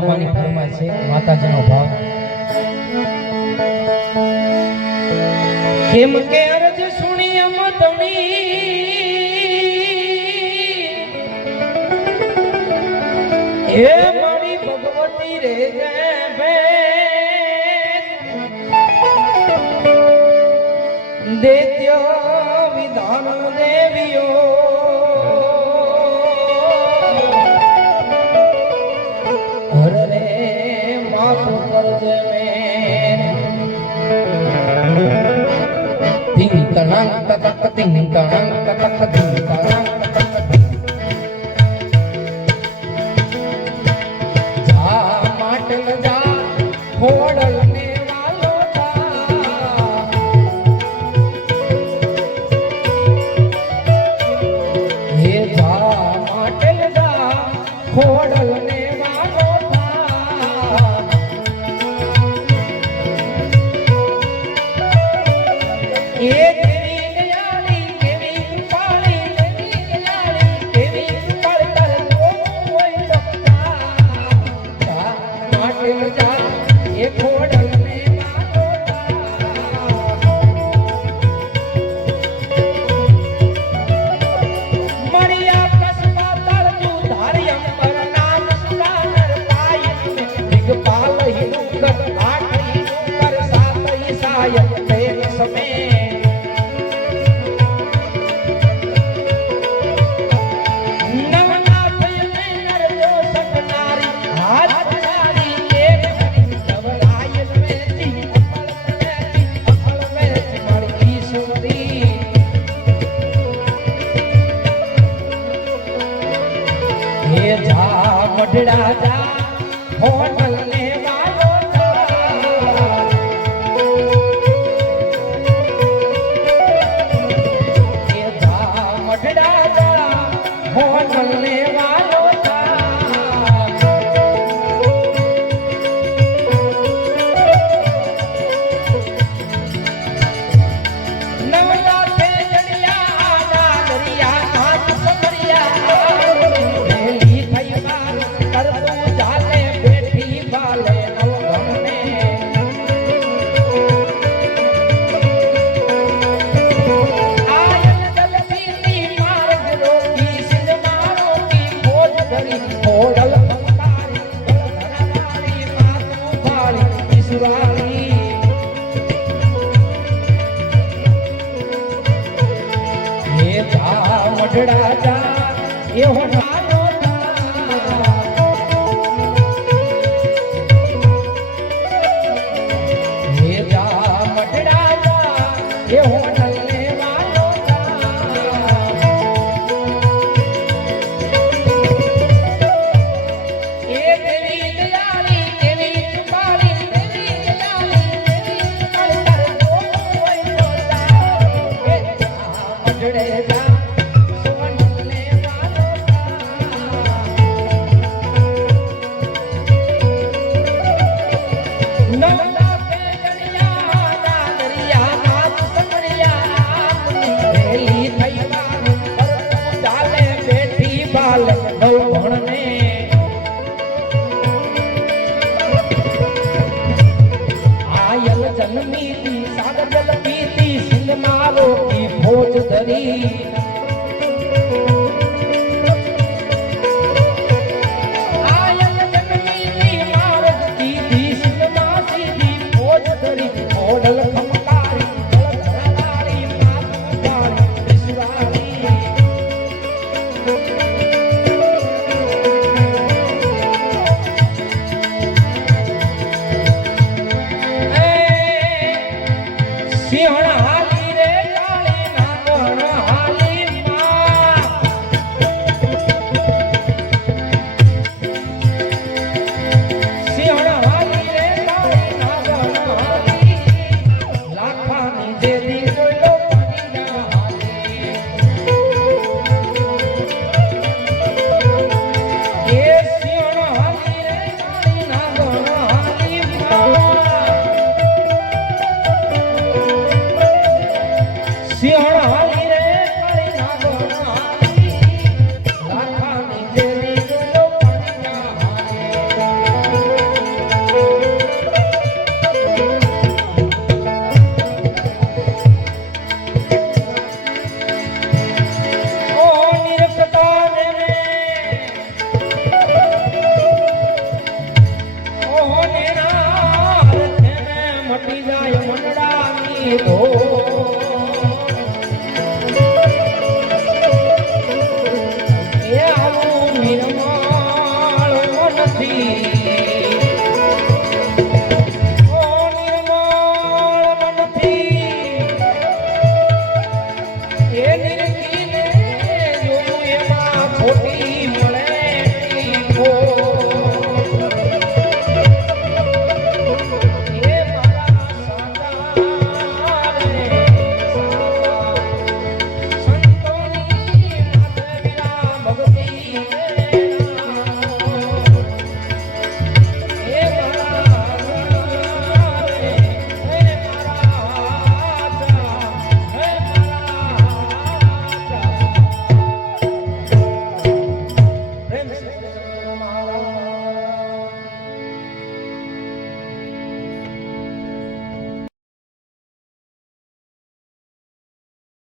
અંબામાની ફરમાય છે માતાજીનો ભાવ કેમ કે અરજ સુણી અમતણી હે મારી ભગવતી રે જય દેત્ય વિધાન દેવીઓ હર રે માતુ કરજે મેર તિંગ તણંગ તતક તિંગ તણંગ તતક તિંગ તણંગ ખોડલ ને વાલો હે જા માટલ જા ખોડલ ને વાલો એ કેવી ગયાળી કેવી કૃપાળી કેવી ગયાળી કેવી કૃપાળ હોય જા માટલ જા એ ખોડલ ને વાલો મરિયા કસબા તળજુ ધારી અંબર નામ સુરાનર પાય દિગપાલ હિનુકર આઠ હિનુકર સાત ઈસાય તેર સમે નવનાથ નર જો સપનારી હાથ મઢડા જા હોટલ ને વાલો એ જા મઢડા જા હોટલ ને વાલો નવલા તે જડિયા આના દરિયા નાથ સમરિયા ખોડલ અંબારી ધરાવાળી માતનું ભાળી ઈશ્વરાળી હે જા મઢડા જા એ